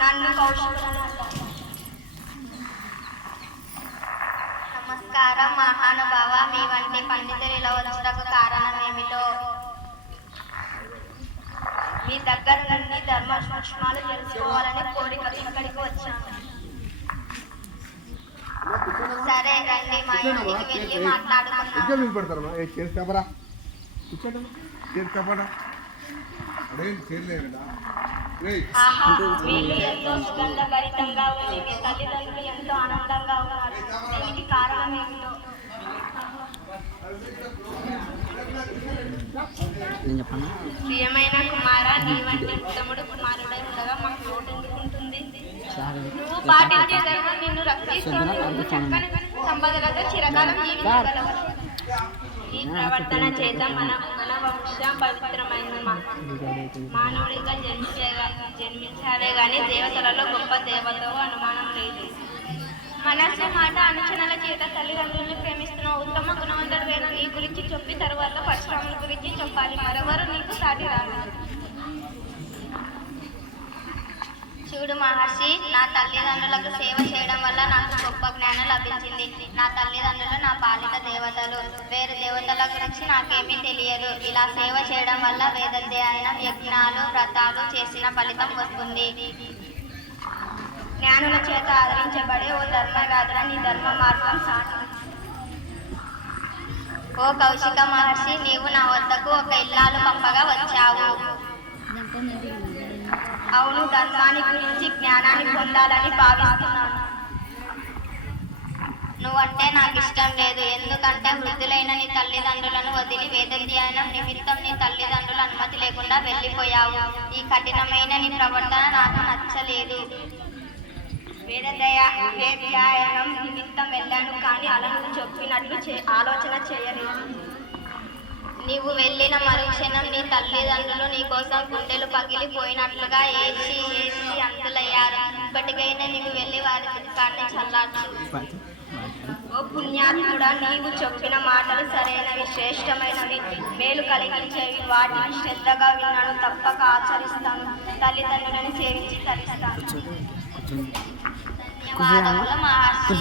నన్ను కౌశికులను అంటారు. నమస్కారం మహానుభావ, మీ వంటి పండితులు ఇలా వచ్చుటకు కారణం ఏమిటో మీ దగ్గర నుండి ధర్మ సూక్ష్మాలు తెలుసుకోవాలని కోరికతో ఇక్కడికి వచ్చాను. సరే రండి, మా ఇంటికి వెళ్ళి మాట్లాడుకుందాం. వీళ్ళు ఎంతో సుగంధభరితంగా ఉంది, మీ తల్లిదండ్రులు ఎంతో ఆనందంగా ఉన్నారు. దీనికి కారణం ఏమిటో ప్రియమైన కుమార, నీ వంటి ఉత్తముడు కుమారుడై ఉండగా మాకు లోటు ఎందుకు ఉంటుంది? నువ్వు పాటించే ధర్మం నిన్ను రక్షిస్తుంది. చక్కని సంపదలతో చిరకాలం జీవించగలవు. ఈ ప్రవర్తన చేత మన వంశం పవిత్రమైన మానవుడిగా జన్మించాలే గాని దేవతలలో గొప్ప దేవతకు అనుమానం లేదు. మనస్సు మాట అనుచనల చేత తల్లిదండ్రులను ప్రేమిస్తున్న ఉత్తమ గుణవంతుడైన నీ గురించి చెప్పి తర్వాత పరశురాముల గురించి చెప్పాలి. మరెవరు నీకు సాటి రాదు. చూడు మహర్షి, నా తల్లిదండ్రులకు సేవ చేయడం వల్ల నాకు గొప్ప జ్ఞానం లభించింది. నా తల్లిదండ్రులు నా పాలిత దేవతలు. వేరు దేవతల గురించి నాకేమీ తెలియదు. ఇలా సేవ చేయడం వల్ల వేదాధ్యయనం, యజ్ఞాలు, వ్రతాలు చేసిన ఫలితం వస్తుంది. జ్ఞానుల చేత ఆదరించబడే ఓ ధర్మరాజున నీ ధర్మ మార్గం సాటి. ఓ కౌశిక మహర్షి, నీవు నా వద్దకు ఒక ఇల్లాలు పంపగా వచ్చావు. అవును, ధర్మాన్ని గురించి జ్ఞానాన్ని పొందాలని భావిస్తున్నాను. నువ్వంటే నాకు ఇష్టం లేదు. ఎందుకంటే వృద్ధులైన నీ తల్లిదండ్రులను వదిలి వేదాధ్యయనం నిమిత్తం నీ తల్లిదండ్రుల అనుమతి లేకుండా వెళ్ళిపోయావు. ఈ కఠినమైన నీ ప్రవర్తన నాకు నచ్చలేదు. వేదాధ్యయనం నిమిత్తం వెళ్ళాను, కానీ అలా నువ్వు చెప్పినట్లు ఆలోచన చేయలేదు. నీవు వెళ్ళిన మరుక్షణం నీ తల్లిదండ్రులు నీ కోసం గుండెలు పగిలిపోయినట్లుగా ఏడ్చి అంతులయ్యారు. ఇప్పటికైనా నీవు వెళ్ళి వారి దుఃఖాన్ని చల్లార్చు. ఓ పుణ్యాత్ముడా, నీవు చెప్పిన మాటలు సరైనవి, శ్రేష్టమైనవి, మేలు కలిగించేవి. వాటిని శ్రద్ధగా విన్నాను, తప్పక ఆచరిస్తాను. తల్లిదండ్రులను సేవించి తరిస్తాను. ధన్యవాదములు మహర్షి.